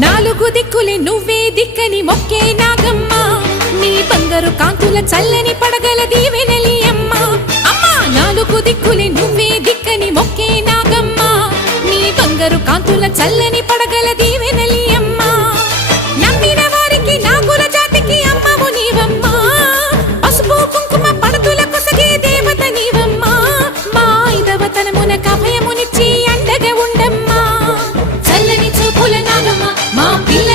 నాలుగు దిక్కులే నువ్వే దిక్కని మొక్కే నాగమ్మ నీ బంగారు కాంతుల చల్లని పడగల దీవెనలి అమ్మ అమ్మా నాలుగు దిక్కులే నువ్వే దిక్కని మొక్కే నాగమ్మ నీ బంగారు కాంతుల చల్లని పడగల దీవెనలి అమ్మ నమ్మిన వారికి నాగుల జాతికి అమ్మవు నీవమ్మా పసుపు కుంకుమ పడతుల కొసగే దేవత నీవమ్మా మా ఐదవతనమునకు అభయమునిచ్చి అండగా ఉండమ్మా చల్లని చూపుల నాగమ్మ మా పిల్ల